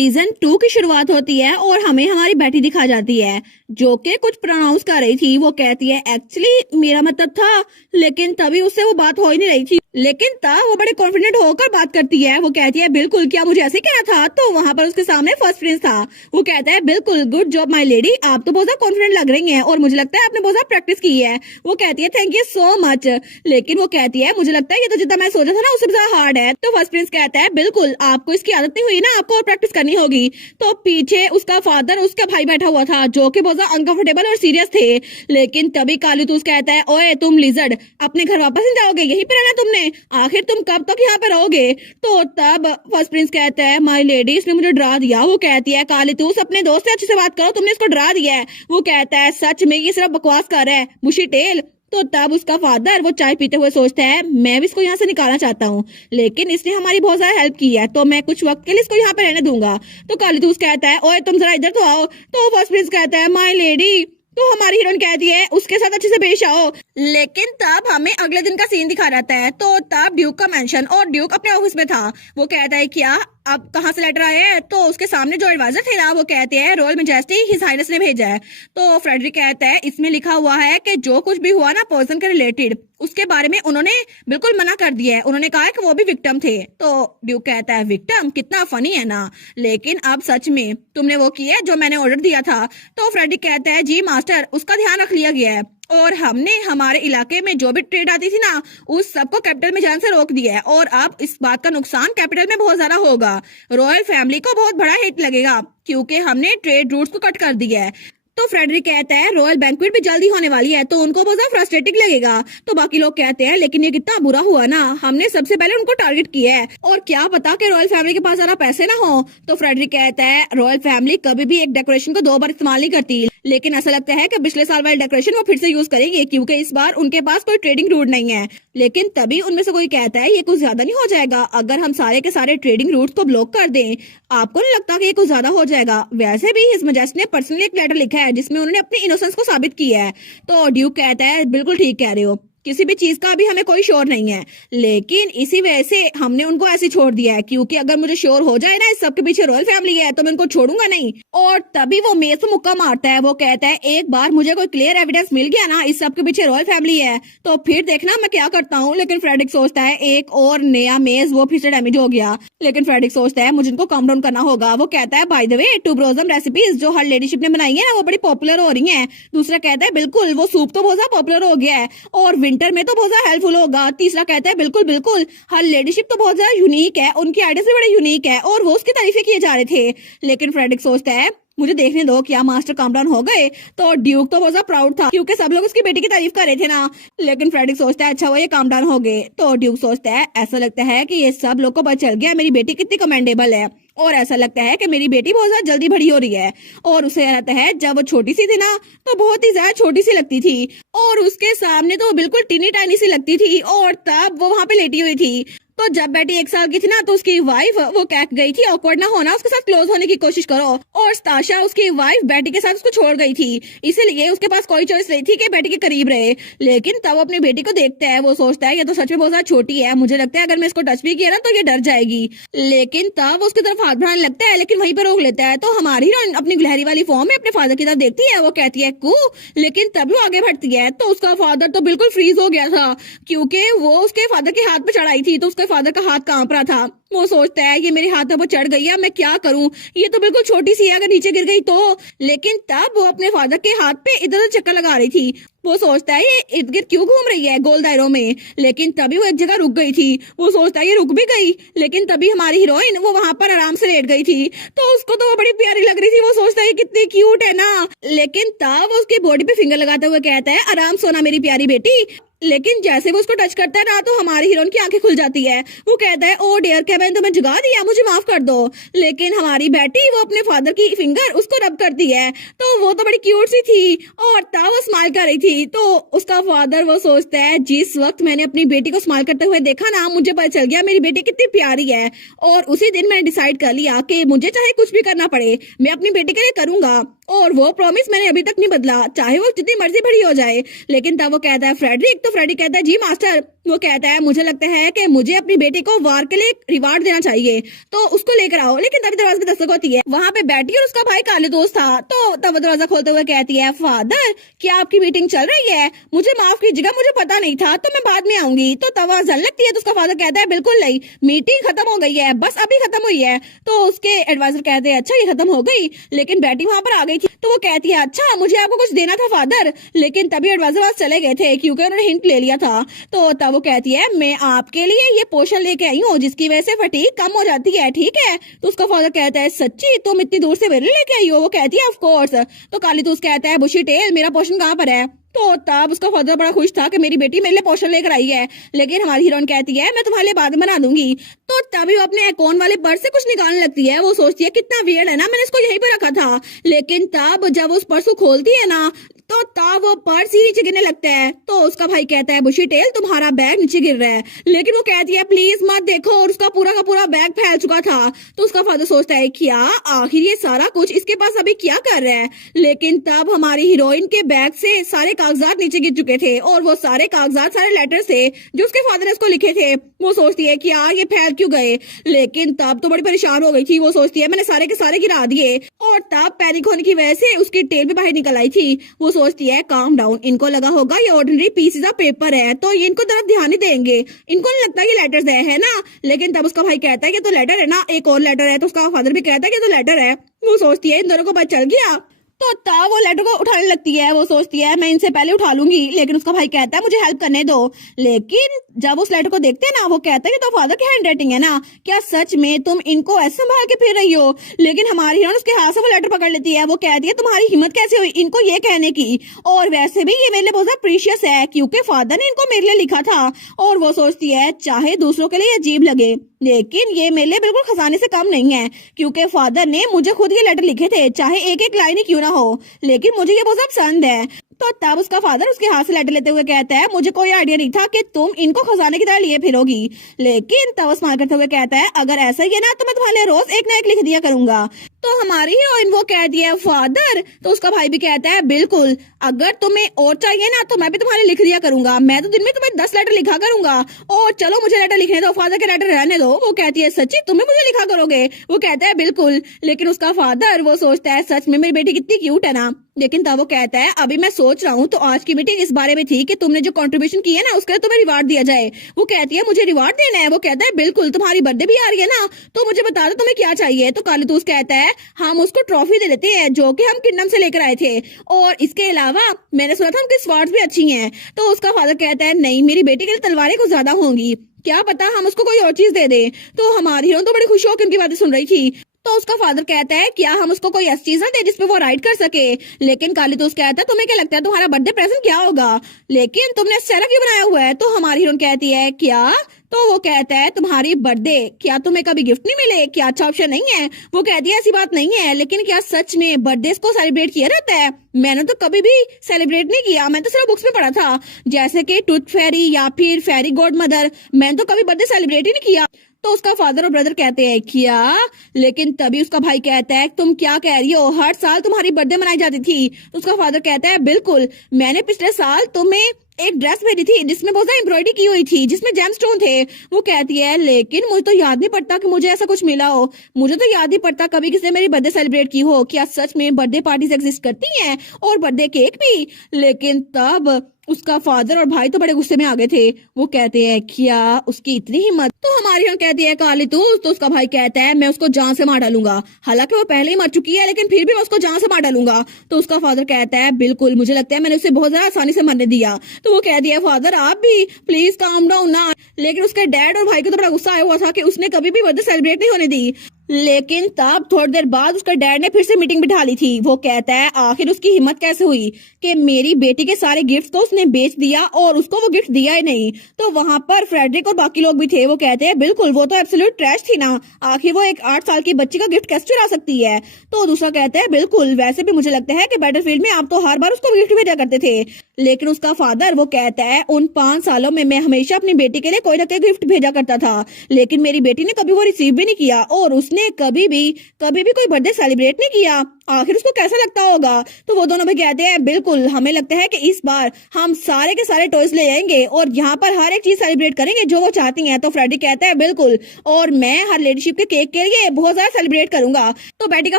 Season 2 की शुरुआत होती है और हमें हमारी बेटी दिखा जाती है जो कि कुछ प्रोनाउंस कर रही थी। वो कहती है एक्चुअली मेरा मतलब था, लेकिन तभी उससे वो बात हो ही नहीं रही थी। लेकिन तब वो बड़े कॉन्फिडेंट होकर बात करती है। वो कहती है बिल्कुल, क्या मुझे ऐसे कहना था? तो वहां पर उसके सामने फर्स्ट प्रिंस था। वो कहता है बिल्कुल, गुड जॉब माय लेडी, आप तो बहुत ज्यादा कॉन्फिडेंट लग रही हैं और मुझे लगता है आपने बहुत ज्यादा प्रैक्टिस की है। वो कहती है थैंक यू सो मच। लेकिन वो कहती है मुझे लगता है ये तो जितना मैं सोचा था ना उससे ज्यादा हार्ड है। तो फर्स्ट प्रिंस कहता है बिल्कुल, आपको इसकी आदत नहीं हुई ना, आपको और प्रैक्टिस करनी होगी। तो पीछे उसका फादर उसका भाई बैठा हुआ था जो कि बहुत ज्यादा अनकंफर्टेबल और सीरियस थे। लेकिन तभी कालीतूस कहता है ओए तुम लिजर्ड, अपने घर वापस नहीं जाओगे? यहीं पे रहना तुमने? आखिर तुम कब तक यहाँ पे रहोगे? तो तब फर्स्ट प्रिंस कहता है माय लेडी, इसने मुझे डरा दिया। वो कहती है कालीतूस अपने दोस्त से अच्छे से बात करो, तुमने इसको डरा दिया है। वो कहता है सच में ये सिर्फ बकवास कर रहा है, बुशी टेल। तो तब उसका फादर वो चाय पीते हुए सोचता है मैं भी इसको यहाँ से निकालना चाहता हूँ, लेकिन इसने हमारी बहुत ज्यादा हेल्प की है तो मैं कुछ वक्त के लिए इसको यहाँ पे रहने दूंगा। तो कालीतूस कहता है ओए तुम जरा इधर तो आओ। तो फर्स्ट प्रिंस कहता है माय लेडी, तो हमारी हीरोइन कहती है उसके साथ अच्छे से पेश आओ। लेकिन तब हमें अगले दिन का सीन दिखा जाता है। तो तब ड्यूक का मेंशन और ड्यूक अपने ऑफिस में था। वो कहता है क्या अब कहाँ से लेटर आए हैं? तो उसके सामने जो एडवाइजर थे ना वो कहते हैं रॉयल मैजेस्टी हिज हाइनेस ने भेजा है। तो फ्रेडरिक कहता है इसमें लिखा हुआ है कि जो कुछ भी हुआ ना पर्सन के रिलेटेड उसके बारे में उन्होंने बिल्कुल मना कर दिया है। उन्होंने कहा है कि वो भी विक्टिम थे। तो ड्यूक कहता है विक्टिम, कितना फनी है ना, लेकिन अब सच में तुमने वो किया जो मैंने ऑर्डर दिया था? तो फ्रेडरिक कहता है जी मास्टर, उसका ध्यान रख लिया गया है और हमने हमारे इलाके में जो भी ट्रेड आती थी ना उस सबको कैपिटल में जाने से रोक दिया है और अब इस बात का नुकसान कैपिटल में बहुत ज्यादा होगा। रॉयल फैमिली को बहुत बड़ा हिट लगेगा क्योंकि हमने ट्रेड रूट्स को कट कर दिया है। तो फ्रेडरिक कहता है रॉयल बैंक्वेट भी जल्दी होने वाली है तो उनको बहुत ज्यादा फ्रस्ट्रेटिंग लगेगा। तो बाकी लोग कहते हैं लेकिन ये कितना बुरा हुआ ना, हमने सबसे पहले उनको टारगेट किया है और क्या पता कि रॉयल फैमिली के पास ज्यादा पैसे ना हो। तो फ्रेडरिक कहता है रॉयल फैमिली कभी भी एक डेकोरेशन को 2 बार इस्तेमाल नहीं करती, लेकिन ऐसा लगता है कि पिछले साल वाली डेकोरेशन वो फिर से यूज करेंगे क्योंकि इस बार उनके पास कोई ट्रेडिंग रूट नहीं है। लेकिन तभी उनमें से कोई कहता है ये कुछ ज्यादा नहीं हो जाएगा अगर हम सारे के सारे ट्रेडिंग रूट्स को ब्लॉक कर दें? आपको नहीं लगता कि ये कुछ ज्यादा हो जाएगा? वैसे भी हिज मैजेस्टी ने पर्सनली एक लेटर लिखा है जिसमें उन्होंने अपनी इनोसेंस को साबित किया है। तो ड्यूक कहता है बिल्कुल ठीक कह रहे हो, किसी भी चीज का अभी हमें कोई श्योर नहीं है, लेकिन इसी वजह से हमने उनको ऐसे छोड़ दिया है क्योंकि अगर मुझे श्योर हो जाए ना इस सब के पीछे रॉयल फैमिली है तो मैं उनको छोड़ूंगा नहीं। और तभी वो मेज पे मुक्का मारता है। वो कहता है एक बार मुझे कोई क्लियर एविडेंस मिल गया ना इस सब के पीछे रॉयल फैमिली है तो फिर देखना मैं क्या करता हूँ। लेकिन फ्रेडरिक सोचता है एक और नया मेज वो फिर से डैमेज हो गया। लेकिन फ्रेडरिक सोचता है मुझे इनको काम डाउन करना होगा। वो कहता है बाय द वे टूब्रोजम रेसिपीज जो हर लेडीशिप ने बनाई है ना वो बड़ी पॉपुलर हो रही है। दूसरा कहता है बिल्कुल, वो सूप तो बहुत ज्यादा पॉपुलर हो गया है और विंटर में तो बहुत ज्यादा हेल्पफुल होगा। तीसरा कहता है बिल्कुल बिल्कुल, हर लेडीशिप तो बहुत ज्यादा यूनिक है, उनकी आइडियाज भी बड़े यूनिक है और वो उसकी तारीफें किए जा रहे थे। लेकिन फ्रेडरिक सोचता है मुझे देखने दो क्या मास्टर काम डाउन हो गए। तो ड्यूक तो बहुत ज्यादा प्राउड था क्योंकि सब लोग उसकी बेटी की तारीफ कर रहे थे ना। लेकिन फ्रेडरिक सोचता है अच्छा वो ये काम डाउन हो गए। तो ड्यूक सोचता है ऐसा लगता है कि ये सब लोग को पता चल गया मेरी बेटी कितनी कमेंडेबल है और ऐसा लगता है कि मेरी बेटी बहुत ज्यादा जल्दी बड़ी हो रही है। और उसे रहता है जब वो छोटी सी थी ना तो बहुत ही ज्यादा छोटी सी लगती थी और उसके सामने तो बिल्कुल टीनी टाइनी सी लगती थी और तब वो वहां पे लेटी हुई थी। तो जब बेटी 1 साल की थी ना तो उसकी वाइफ वो कह गई थी ऑकवर्ड ना होना, उसके साथ क्लोज होने की कोशिश करो। और स्ताशा उसकी वाइफ बेटी के साथ उसको छोड़ गई थी, इसीलिए उसके पास कोई चॉइस नहीं थी कि बेटी के करीब रहे। लेकिन तब वो अपनी बेटी को देखता है, वो सोचता है ये तो सच में बहुत ज्यादा छोटी है, मुझे लगता है अगर मैं इसको टच भी किया ना तो ये डर जाएगी। लेकिन तब वो उसकी तरफ हाथ बढ़ाने लगता है लेकिन वहीं पर रोक लेता है। तो हमारी हीरोइन अपनी गिलहरी वाली फॉर्म में अपने फादर की तरफ देखती है, वो कहती है कू, लेकिन तब वो आगे बढ़ती है तो उसका फादर तो बिल्कुल फ्रीज हो गया था क्योंकि वो उसके फादर के हाथ पे चढ़ाई थी तो उसके फादर का हाथ कांप रहा था। वो सोचता है ये मेरे हाथ पर चढ़ गई है, मैं क्या करूं, ये तो बिल्कुल छोटी सी है, अगर नीचे गिर गई तो। लेकिन तब वो अपने फादर के हाथ पे इधर उधर चक्कर लगा रही थी। वो सोचता है ये इर्द गिर्द क्यों घूम रही है गोल दायरों में। लेकिन तभी वो एक जगह रुक गई थी। वो सोचता है ये रुक भी गई, लेकिन तभी हमारी हीरोइन वो वहां पर आराम से लेट गई थी तो उसको तो वो बड़ी प्यारी लग रही थी। वो सोचता है कितनी क्यूट है ना। लेकिन तब वो उसकी बॉडी पे फिंगर लगाते हुए कहता है आराम सोना मेरी प्यारी बेटी। लेकिन जैसे वो उसको टच करता है ना तो हमारी हीरोइन की आंखें खुल जाती है। वो कहता है ओ डियर क्या मैंने तुम्हें जगा दिया, मुझे माफ कर दो। लेकिन हमारी बेटी वो अपने फादर की फिंगर उसको रब करती है तो वो तो बड़ी क्यूट सी थी और तब वो स्माइल कर रही थी। तो उसका फादर वो सोचता है जिस वक्त मैंने अपनी बेटी को स्माइल करते हुए देखा ना मुझे पता चल गया मेरी बेटी कितनी प्यारी है और उसी दिन मैंने डिसाइड कर लिया कि मुझे चाहे कुछ भी करना पड़े मैं अपनी बेटी के लिए करूंगा और वो प्रॉमिस मैंने अभी तक नहीं बदला, चाहे वो जितनी मर्जी बड़ी हो जाए। लेकिन तब वो कहता है फ्रेडरिक, तो फ्रेडरिक कहता है जी मास्टर वो कहता है मुझे लगता है कि मुझे अपनी बेटी को वार के लिए रिवार्ड देना चाहिए, तो उसको लेकर आओ। लेकिन तभी दरवाजे पे दस्तक होती है। वहाँ पे बैठी और उसका भाई काली दोस्त था, तो तब दरवाजा खोलते हुए कहती है फादर क्या आपकी मीटिंग चल रही है? मुझे माफ कीजिएगा, मुझे पता नहीं था, तो मैं बाद में आऊंगी। तो तब वहाँ जल लगती है, तो उसका फादर कहता है बिल्कुल नहीं, मीटिंग खत्म हो गई है, बस अभी खत्म हुई है। तो उसके एडवाइजर कहते हैं अच्छा ये खत्म हो गई, लेकिन बेटी वहाँ पर आ गई थी। तो वो कहती है अच्छा मुझे आपको कुछ देना था फादर, लेकिन तभी एडवाइजर वहां चले गए थे क्योंकि उन्होंने हिंट ले लिया था। तो तब वो कहती है मैं आपके लिए ये पोशन लेके आई हूँ जिसकी वजह से फटीग कम हो जाती है, ठीक है? तो उसका फादर कहता है सच्ची तुम इतनी दूर से मेरे लिए लेके आई हो? वो कहती है ऑफ कोर्स। तो काली तो कहता है बुशी टेल मेरा पोशन कहाँ पर है? तो तब उसका फादर बड़ा खुश था कि मेरी बेटी मेरे लिए पोशन लेकर आई है, लेकिन हमारी हीरोइन कहती है मैं तुम्हारे लिए बाद में बना दूंगी। तो तभी वो अपने अकाउंट वाले पर्स से कुछ निकालने लगती है। वो सोचती है कितना वियर्ड है ना, मैंने इसको यहीं पे रखा था। लेकिन तब जब वो उस पर्स को खोलती है ना, तो तब वो पर्स ही नीचे गिरने लगता है। तो उसका भाई कहता है बुशी टेल तुम्हारा बैग नीचे गिर रहा है, लेकिन वो कहती है प्लीज मत देखो, और उसका पूरा का पूरा बैग फैल चुका था। तो उसका फादर सोचता है क्या आखिर ये सारा कुछ इसके पास अभी क्या कर रहा है? लेकिन तब हमारी हीरोइन के बैग से सारे कागजात नीचे गिर चुके थे, और वो सारे कागजात सारे लेटर्स थे जो उसके फादर ने उसको लिखे थे। वो सोचती है कि यार ये फैल क्यों गए, लेकिन तब तो बड़ी परेशान हो गई थी। वो सोचती है मैंने सारे के सारे गिरा दिए, और तब पैनिक होने की वजह से उसकी टेल भी बाहर निकल आई थी। वो सोचती है काम डाउन, इनको लगा होगा ये ऑर्डिनरी पीसेस ऑफ पेपर है, तो ये इनको तरफ ध्यान नहीं देंगे, इनको नहीं लगता ये लेटर्स है ना। लेकिन तब उसका भाई कहता है कि तो लेटर है ना, एक और लेटर है। तो उसका फादर भी कहता है कि तो लेटर है। वो सोचती है इन दोनों को पता चल गया, तो तब वो लेटर को उठाने लगती है। वो सोचती है मैं इनसे पहले उठा लूंगी, लेकिन उसका भाई कहता है मुझे हेल्प करने दो। लेकिन जब उस लेटर को देखते हैं ना, वो कहता है कि तो फादर की हैंड राइटिंग है ना, क्या सच में तुम इनको ऐसे संभाल के फिर रही हो? लेकिन हमारी हीरोइन उसके हाथ से वो लेटर पकड़ लेती है। वो कहती है तुम्हारी हिम्मत कैसे हुई इनको ये कहने की, और वैसे भी ये मेरे लिए बहुत ज्यादा प्रीशियस है क्योंकि फादर ने इनको मेरे लिए लिखा था। और वो सोचती है चाहे दूसरों के लिए अजीब लगे, लेकिन ये मेरे लिए बिल्कुल खजाने से कम नहीं है, क्योंकि फादर ने मुझे खुद ये लेटर लिखे थे, चाहे एक एक लाइन ही क्यों ना हो, लेकिन मुझे ये बहुत ज्यादा पसंद है। तो तब उसका फादर उसके हाथ से लेटर लेते हुए कहता है मुझे कोई आइडिया नहीं था कि तुम इनको खजाने की तरह लिए फिरोगी। लेकिन तब स्माइल करते हुए कहता है अगर ऐसा ही है ना तो मैं तुम्हारे लिए रोज एक ना एक लिख दिया करूंगा। तो हमारी हीरोइन वो कहती है फादर, तो उसका भाई भी कहता है बिल्कुल, अगर तुम्हें और चाहिए ना तो मैं भी तुम्हारे लिख दिया करूंगा, मैं तो दिन में तुम्हें 10 लेटर लिखा करूंगा, और चलो मुझे लेटर लिखने दो, फादर के लेटर रहने दो। वो कहती है सच्ची तुम्हें मुझे लिखा करोगे? वो कहता है बिल्कुल। लेकिन उसका फादर वो सोचता है सच में मेरी बेटी कितनी क्यूट है ना। लेकिन तब वो कहता है अभी मैं सोच रहा हूँ, तो आज की मीटिंग इस बारे में थी कि तुमने जो कंट्रीब्यूशन की है ना उसके लिए तुम्हें रिवार्ड दिया जाए। वो कहती है मुझे रिवार्ड देना है? वो कहता है बिल्कुल, तुम्हारी बर्थडे भी आ रही है ना, तो मुझे बता दो तुम्हें क्या चाहिए। तो कालीतूस कहता है हम उसको ट्रॉफी दे देते हैं जो कि हम किंगडम से लेकर आए थे, और इसके अलावा मैंने सुना था उनकी स्वॉर्ड्स भी अच्छी हैं। तो उसका फादर कहता है नहीं, मेरी बेटी के लिए तलवारें कुछ ज्यादा होंगी, क्या पता हम उसको कोई और चीज दे दे। तो हमारी हीरोइन तो बड़ी खुश होकर उनकी बातें सुन रही थी। तो उसका फादर कहता है क्या हम उसको कोई ऐसी चीज ना दे जिसपे वो राइड कर सके। लेकिन कालीतूस कहता है तुम्हें क्या लगता है तुम्हारा बर्थडे प्रेजेंट क्या होगा, लेकिन तुमने चेहरा क्यों बनाया हुआ है? तो हमारी हीरोइन कहती है क्या? तो वो कहता है तुम्हारी बर्थडे, क्या तुम्हें कभी गिफ्ट नहीं मिले? क्या अच्छा ऑप्शन नहीं है? वो कहती है ऐसी बात नहीं है, लेकिन क्या सच में बर्थडे को सेलिब्रेट किया रहता है? मैंने तो कभी भी सेलिब्रेट नहीं किया, मैं तो सिर्फ बुक्स में पढ़ा था, जैसे कि टूथ फेरी या फिर फेरी गॉड मदर, मैंने तो कभी बर्थडे सेलिब्रेट ही नहीं किया। तो उसका फादर और ब्रदर कहते हैं क्या? लेकिन तभी उसका भाई कहता है तुम क्या कह रही हो, हर साल तुम्हारी बर्थडे मनाई जाती थी। तो उसका फादर कहता है बिल्कुल, मैंने पिछले साल तुम्हें एक ड्रेस भेजी थी जिसमें बहुत ज्यादा एम्ब्रॉयडरी की हुई थी, जिसमें जेमस्टोन थे। वो कहती है लेकिन मुझे तो याद नहीं पड़ता कि मुझे ऐसा कुछ मिला हो, मुझे तो याद नहीं पड़ता कभी किसी ने मेरी बर्थडे सेलिब्रेट की हो। क्या सच में बर्थडे पार्टीज एग्जिस्ट करती हैं और बर्थडे केक भी? लेकिन तब उसका फादर और भाई तो बड़े गुस्से में आ गए थे। वो कहते हैं क्या उसकी इतनी हिम्मत? तो हमारी यहाँ कहती है कालीतूस, तो उसका भाई कहता है मैं उसको जान से मार डालूंगा, हालांकि वो पहले ही मर चुकी है लेकिन फिर भी मैं उसको जान से मार डालूंगा। तो उसका फादर कहता है बिल्कुल, मुझे लगता है मैंने उसे बहुत ज्यादा आसानी से मरने दिया। तो वो कहती है फादर आप भी प्लीज काम डाउन ना। लेकिन उसके डैड और भाई को तो बड़ा गुस्सा आया हुआ था कि उसने कभी भी बर्थडे सेलिब्रेट नहीं होने दी। लेकिन तब थोड़ी देर बाद उसका डैड ने फिर से मीटिंग बिठा ली थी। वो कहता है आखिर उसकी हिम्मत कैसे हुई कि मेरी बेटी के सारे गिफ्ट तो उसने बेच दिया और उसको वो गिफ्ट दिया ही नहीं। तो वहां पर फ्रेडरिक और बाकी लोग भी थे। वो कहते हैं बिल्कुल, वो तो एब्सोल्यूट ट्रैश थी ना, आखिर वो एक 8 साल की बच्ची का गिफ्ट कैसे चुरा सकती है। तो दूसरा कहता है बिल्कुल, वैसे भी मुझे लगता है कि बैटलफील्ड में आप तो हर बार उसको गिफ्ट भेजा करते थे। लेकिन उसका फादर वो कहता है उन 5 सालों में मैं हमेशा अपनी बेटी के लिए कोई ना कोई गिफ्ट भेजा करता था, लेकिन मेरी बेटी ने कभी वो रिसीव भी नहीं किया और उसने कभी भी कोई बर्थडे सेलिब्रेट नहीं किया। आखिर उसको कैसा लगता होगा। तो वो दोनों भी कहते हैं बिल्कुल, हमें लगता है कि इस बार हम सारे के सारे टॉयज ले आएंगे और यहाँ पर हर एक चीज सेलिब्रेट करेंगे जो वो चाहती हैं। तो फ्रेडी कहता है बिल्कुल, और मैं हर लेडीशिप के केक के लिए बहुत ज्यादा सेलिब्रेट करूंगा। तो बेटी का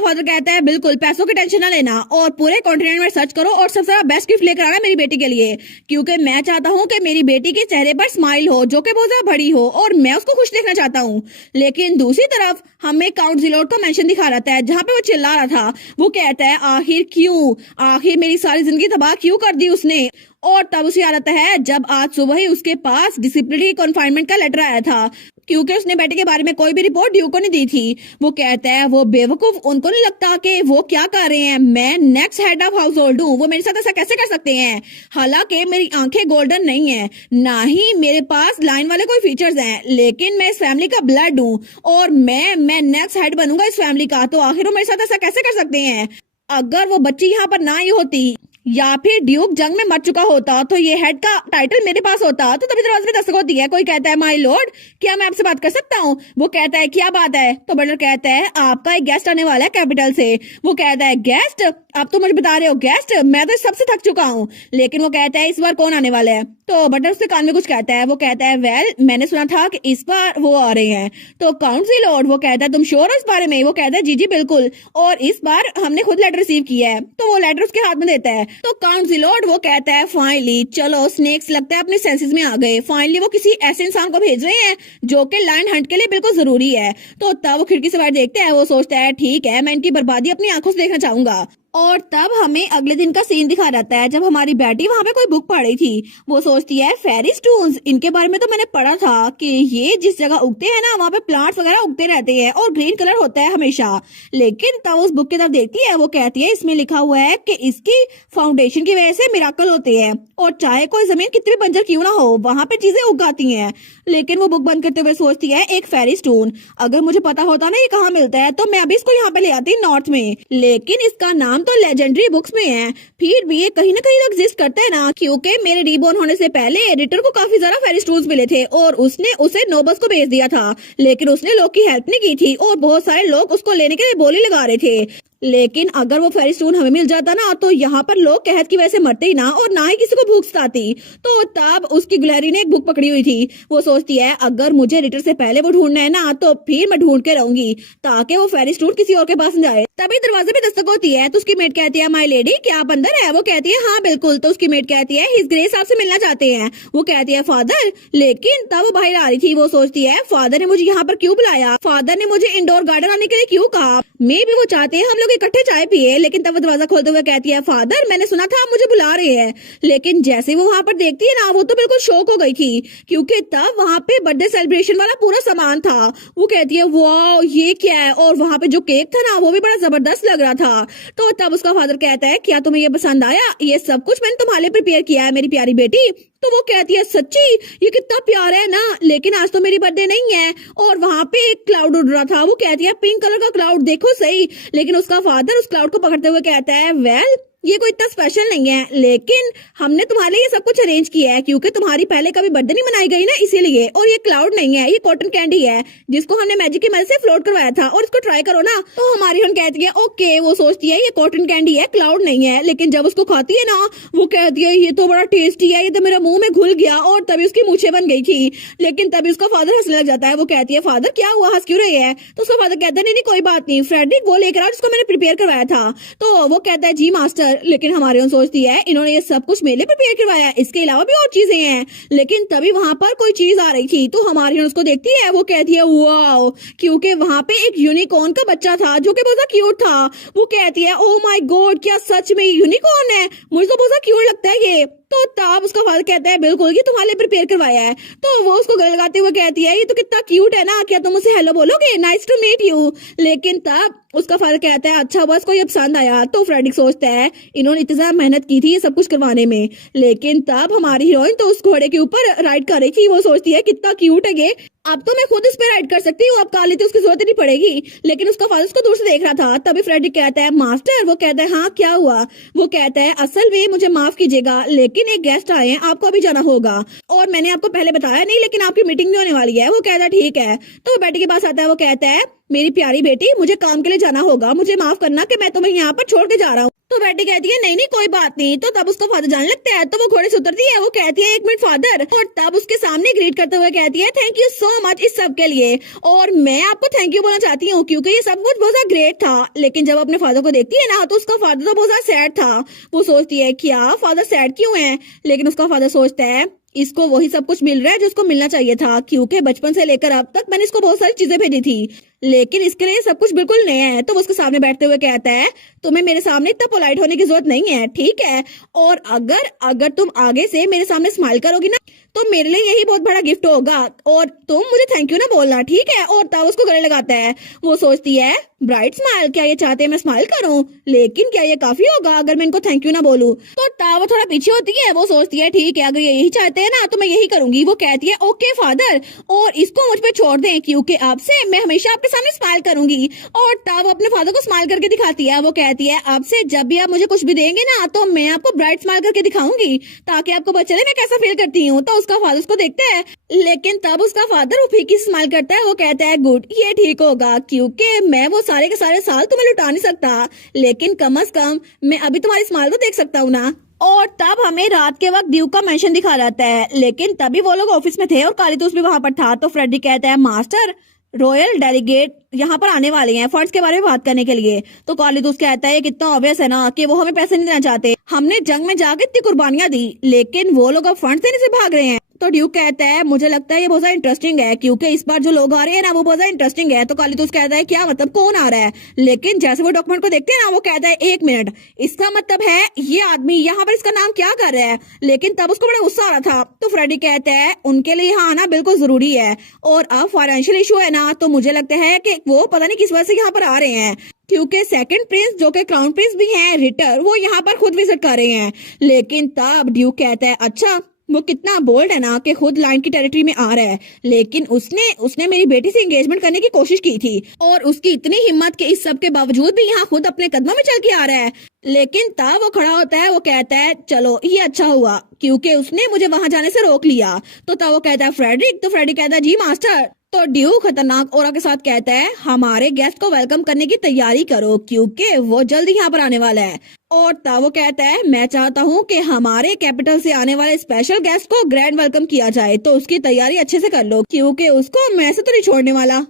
फादर कहता है बिल्कुल, पैसों की टेंशन ना लेना और पूरे कॉन्टिनेंट में सर्च करो और सबसे बेस्ट गिफ्ट लेकर आना मेरी बेटी के लिए, क्योंकि मैं चाहता हूँ कि मेरी बेटी के चेहरे पर स्माइल हो जो कि बहुत ज्यादा बड़ी हो और मैं उसको खुश देखना चाहता हूँ। लेकिन दूसरी तरफ हमें काउंट जिलोट का मेंशन दिखा रहता है जहाँ पे वो चिल्ला रहा था। वो कहता है आखिर क्यों, आखिर मेरी सारी जिंदगी तबाह क्यों कर दी उसने। और तब उसे याद आता है जब आज सुबह ही उसके पास डिसिप्लिनरी कन्फाइनमेंट का लेटर आया था, क्योंकि उसने बेटे के बारे में कोई भी रिपोर्ट ड्यू को नहीं दी थी। वो कहता है वो बेवकूफ, उनको नहीं लगता कि वो क्या कर रहे हैं, मैं next head of house hold हूँ, वो मेरे साथ ऐसा कैसे कर सकते हैं। हालांकि मेरी आंखें गोल्डन नहीं है, ना ही मेरे पास लाइन वाले कोई फीचर्स हैं, लेकिन मैं इस फैमिली का ब्लड हूँ और मैं नेक्स्ट हेड बनूंगा इस फैमिली का। तो आखिर वो मेरे साथ ऐसा कैसे कर सकते हैं। अगर वो बच्ची यहाँ पर ना ही होती या फिर ड्यूक जंग में मर चुका होता तो ये हेड का टाइटल मेरे पास होता। तो तभी दरवाजे पे दस्तक होती है। कोई कहता है माय लॉर्ड, क्या मैं आपसे बात कर सकता हूँ। वो कहता है क्या बात है। तो बटलर कहता है आपका एक गेस्ट आने वाला है कैपिटल से। वो कहता है गेस्ट, आप तो मुझे बता रहे हो गेस्ट, मैं तो सबसे थक चुका हूँ। लेकिन वो कहता है इस बार कौन आने वाला है। तो बटलर उसके कान में कुछ कहता है। वो कहता है वेल, मैंने सुना था कि इस बार वो आ रहे हैं। तो काउंट जी लॉर्ड, वो कहता है तुम श्योर हो इस बारे में। वो कहता है जी जी बिल्कुल, और इस बार हमने खुद लेटर रिसीव किया है। तो वो लेटर उसके हाथ में देता है। तो काउंट जी लॉर्ड वो कहता है फाइनली, चलो स्नेक्स लगता है अपने सेंसेस में आ गए। फाइनली वो किसी ऐसे इंसान को भेज रहे हैं जो कि लायन हंट के लिए बिल्कुल जरूरी है। तो तब वो खिड़की से बाहर देखता है। वो सोचता है ठीक है, मैं इनकी बर्बादी अपनी आंखों से देखना चाहूंगा। और तब हमें अगले दिन का सीन दिखा रहता है जब हमारी बेटी वहाँ पे कोई बुक पढ़ रही थी। वो सोचती है फेरी स्टोन्स, इनके बारे में तो मैंने पढ़ा था कि ये जिस जगह उगते हैं ना वहाँ पे प्लांट्स वगैरह उगते रहते हैं और ग्रीन कलर होता है हमेशा। लेकिन तब उस बुक की तरफ देखती है। वो कहती है इसमें लिखा हुआ है कि इसकी फाउंडेशन की वजह से मिराकल होते हैं और चाहे कोई जमीन कितनी भी बंजर क्यों ना हो वहाँ पे चीजें उगाती हैं। लेकिन वो बुक बंद करते हुए सोचती है एक फेरी स्टोन, अगर मुझे पता होता ना ये कहाँ मिलता है तो मैं अभी इसको यहाँ पे ले आती नॉर्थ में। लेकिन इसका नाम तो लेजेंडरी बुक्स में है, फिर भी ये कहीं ना कहीं तो एग्जिस्ट करता है ना, क्योंकि मेरे रीबोर्न होने से पहले एडिटर को काफी ज्यादा फेरी स्टोन्स मिले थे और उसने उसे नोबस को भेज दिया था। लेकिन उसने लोग की हेल्प नहीं की थी और बहुत सारे लोग उसको लेने के लिए बोली लगा रहे थे। लेकिन अगर वो फेरी स्टोन हमें मिल जाता ना तो यहाँ पर लोग कहत की वजह से मरते ही ना और ना ही किसी को भूख सताती। तो तब उसकी गुलहरी ने एक बुक पकड़ी हुई थी। वो सोचती है अगर मुझे रिटर से पहले वो ढूंढना है ना तो फिर मैं ढूंढ के रहूंगी ताकि वो फेरी स्टोन किसी और के पास न जाए। तभी दरवाजे पे दस्तक होती है। तो उसकी मेट कहती है माय लेडी, क्या आप अंदर है। वो कहती है हाँ बिल्कुल। तो उसकी मेट कहती है हिज ग्रेस आपसे मिलना चाहते हैं। वो कहती है फादर, लेकिन तब वो बाहर आ रही थी। वो सोचती है फादर ने मुझे यहाँ पर क्यों बुलाया, फादर ने मुझे इंडोर गार्डन आने के लिए क्यों कहा। मे भी वो चाहते हैं हम लोग इकट्ठे चाय पिए। लेकिन तब वो दरवाजा खोलते हुए कहती है फादर, मैंने सुना था आप मुझे बुला रहे हैं। लेकिन जैसे वो वहाँ पर देखती है ना वो तो बिल्कुल शॉक हो गई थी, क्योंकि तब वहाँ पे बर्थडे सेलिब्रेशन वाला पूरा सामान था। वो कहती है वाह ये क्या है, और वहाँ पे जो केक था ना वो भी बड़ा जबरदस्त लग रहा था। तो तब उसका फादर कहता है क्या तुम्हें ये पसंद आया, ये सब कुछ मैंने तुम्हारे लिए प्रिपेयर किया है मेरी प्यारी बेटी। तो वो कहती है सच्ची, ये कितना प्यारा है ना, लेकिन आज तो मेरी बर्थडे नहीं है। और वहाँ पे एक क्लाउड उड़ रहा था। वो कहती है पिंक कलर का क्लाउड देखो सही। लेकिन उसका फादर उस क्लाउड को पकड़ते हुए कहता है वेल ये कोई इतना स्पेशल नहीं है, लेकिन हमने तुम्हारे लिए ये सब कुछ अरेंज किया है क्योंकि तुम्हारी पहले कभी बर्थडे नहीं मनाई गई ना इसीलिए। और ये क्लाउड नहीं है, ये कॉटन कैंडी है जिसको हमने मैजिक की मदद से फ्लोट करवाया था और इसको ट्राई करो ना। तो हमारी हन कहती है ओके। वो सोचती है ये कॉटन कैंडी है, क्लाउड नहीं है। लेकिन जब उसको खाती है ना वो कहती है ये तो बड़ा टेस्टी है, ये तो मेरा मुंह में घुल गया। और तभी उसकी मूछें बन गई थी। लेकिन तभी उसका फादर हंसने लग जाता है। वो कहती है फादर क्या हुआ, हंस क्यों रहे हैं। तो उसका फादर कहता है नहीं कोई बात नहीं, फ्रेडरिक वो लेकर आओ जिसको मैंने प्रिपेयर करवाया था। तो वो कहता है जी मास्टर। लेकिन हमारे सोचती है इन्होंने ये सब कुछ मेरे लिए प्रिपेयर करवाया, इसके अलावा भी और चीजें हैं। लेकिन तभी वहां पर कोई चीज आ रही थी। तो हमारी उसको देखती है। वो कहती है वाओ, क्योंकि वहां पे एक यूनिकॉर्न का बच्चा था जो कि बहुत क्यूट था। वो कहती है ओ माय गॉड, क्या सच में यूनिकॉर्न है, मुझे तो बहुत क्यूट लगता है ये। तो तब उसका फादर कहता है बिल्कुल ये तुम्हारे लिए प्रिपेयर करवाया है। तो वो उसको गले लगाते हुए कहती है ये तो कितना क्यूट है ना, क्या तुम उसे हेलो बोलोगे, नाइस टू मीट यू। लेकिन तब उसका फादर कहता है अच्छा बस को ये पसंद आया। तो फ्रेडरिक सोचता है इन्होंने इतनी ज्यादा मेहनत की थी ये सब कुछ करवाने में। लेकिन तब हमारी हीरोइन तो उस घोड़े के ऊपर राइड कर रही थी। वो सोचती है कितना क्यूट है ये, अब तो मैं खुद इस पे राइड कर सकती हूँ, अब काली तो उसकी जरूरत नहीं पड़ेगी। लेकिन उसका फादर उसको दूर से देख रहा था। तभी फ्रेडरिक कहता है मास्टर। वो कहता है हाँ क्या हुआ। वो कहता है असल में मुझे माफ कीजिएगा लेकिन एक गेस्ट आए हैं, आपको अभी जाना होगा और मैंने आपको पहले बताया नहीं, लेकिन आपकी मीटिंग भी होने वाली है। वो कहता है ठीक है। तो वो बेटी के पास आता है। वो कहता है मेरी प्यारी बेटी, मुझे काम के लिए जाना होगा, मुझे माफ करना कि मैं तुम्हें यहाँ पर छोड़ के जा रहा हूँ। तो बेटी कहती है नहीं नहीं कोई बात नहीं। तो तब उसका फादर जाने लगता है, तो वो घोड़े से उतरती है, वो कहती है एक मिनट फादर, और तब उसके सामने ग्रीट करते हुए कहती है थैंक यू सो मच इस सब के लिए, और मैं आपको थैंक यू बोलना चाहती हूँ क्योंकि ये सब कुछ बहुत ज्यादा ग्रेट था। लेकिन जब अपने फादर को देखती है ना, तो उसका फादर तो बहुत ज्यादा सैड था। वो सोचती है क्या फादर सैड क्यों है, लेकिन उसका फादर सोचता है इसको वही सब कुछ मिल रहा है जो उसको मिलना चाहिए था, क्योंकि बचपन से लेकर अब तक मैंने इसको बहुत सारी चीजें भेजी थी, लेकिन इसके लिए सब कुछ बिल्कुल नया है। तो वो उसके सामने बैठते हुए कहता है तुम्हें मेरे सामने इतना पोलाइट होने की जरूरत नहीं है, ठीक है, और अगर अगर तुम आगे से मेरे सामने स्माइल करोगी ना, तो मेरे लिए यही बहुत बड़ा गिफ्ट होगा, और तुम मुझे थैंक यू ना बोलना, ठीक है। और तब उसको गले लगाता है। वो सोचती है ब्राइट स्माइल, क्या ये चाहते हैं मैं स्माइल करूं, लेकिन क्या ये काफी होगा अगर मैं इनको थैंक यू ना बोलूं। तो तब वो थोड़ा पीछे होती है, वो सोचती है ठीक है अगर ये यही चाहते हैं ना तो मैं यही करूंगी। वो कहती है ओके फादर, और इसको मुझ पे छोड़ दें क्योंकि अब से मैं हमेशा आपके सामने स्माइल करूंगी। और तब अपने फादर को स्माइल करके दिखाती है। वो कहती है अब से जब भी आप मुझे कुछ भी देंगे ना, तो मैं आपको ब्राइट स्माइल करके दिखाऊंगी ताकि आपको पता चले मैं कैसा फील करती हूँ। तो उसका फादर उसको देखता है, लेकिन तब उसका फादर वो फीकी स्माइल करता है। वो कहता है गुड, ये ठीक होगा क्योंकि मैं वो सारे के सारे साल तुम्हें लुटा नहीं सकता, लेकिन कम से कम मैं अभी तुम्हारी स्माइल तो देख सकता हूँ ना। और तब हमें रात के वक्त ड्यूक का मेंशन दिखा जाता है, लेकिन तभी वो लोग ऑफिस में थे और कालीतूस भी वहां पर था। तो फ्रेडी कहता है मास्टर, रॉयल डेलीगेट यहाँ पर आने वाले हैं फंड्स के बारे में बात करने के लिए। तो कालीतूस कहता है कितना ऑब्वियस है ना कि वो हमें पैसे नहीं देना चाहते, हमने जंग में जाके इतनी कुर्बानियां दी, लेकिन वो लोग अब फंड्स देने से भाग रहे हैं। तो ड्यूक कहता है मुझे लगता है ये बहुत ज्यादा इंटरेस्टिंग है क्योंकि इस बार जो लोग आ रहे हैं ना वो बहुत ज्यादा इंटरेस्टिंग है। तो कालीतूस कहता है क्या मतलब कौन आ रहा है, लेकिन जैसे वो डॉक्यूमेंट को देखते हैं ना, वो कहता है एक मिनट, इसका मतलब है ये आदमी यहाँ पर इसका नाम क्या कर रहा है। लेकिन तब उसको बड़ा गुस्सा आ रहा था। तो फ्रेडी कहता है उनके लिए यहाँ आना बिल्कुल जरूरी है, और अब फाइनेंशियल इशू है ना, तो मुझे लगता है कि वो पता नहीं किस वजह से यहाँ पर आ रहे हैं, क्योंकि सेकंड प्रिंस जो कि क्राउन प्रिंस भी हैं रिटर, वो यहाँ पर खुद विजिट कर रहे हैं। लेकिन तब ड्यूक कहता है अच्छा, वो कितना बोल्ड है ना कि खुद लाइन की टेरिटरी में आ रहा है, लेकिन उसने मेरी बेटी से एंगेजमेंट करने की कोशिश की थी, और उसकी इतनी हिम्मत कि इस सब के बावजूद भी यहाँ खुद अपने कदमों में चल के आ रहा है। लेकिन तब वो खड़ा होता है, वो कहता है चलो ये अच्छा हुआ क्योंकि उसने मुझे वहां जाने से रोक लिया। तो तब वो कहता है फ्रेडरिक, तो फ्रेडरिक कहता है जी मास्टर। तो ड्यू खतरनाक औरा के साथ कहता है हमारे गेस्ट को वेलकम करने की तैयारी करो क्योंकि वो जल्दी यहाँ पर आने वाला है। और तब वो कहता है मैं चाहता हूँ कि हमारे कैपिटल से आने वाले स्पेशल गेस्ट को ग्रैंड वेलकम किया जाए, तो उसकी तैयारी अच्छे से कर लो क्योंकि उसको मैं से तो नहीं छोड़ने वाला।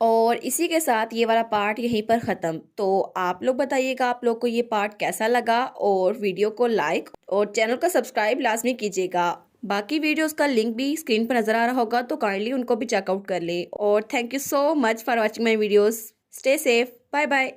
और इसी के साथ ये वाला पार्ट यहीं पर ख़त्म। तो आप लोग बताइएगा आप लोग को ये पार्ट कैसा लगा, और वीडियो को लाइक और चैनल को सब्सक्राइब लाजमी कीजिएगा। बाकी वीडियोस का लिंक भी स्क्रीन पर नज़र आ रहा होगा, तो काइंडली उनको भी चेकआउट कर ले। और thank you so much for watching my videos. Stay safe, bye bye.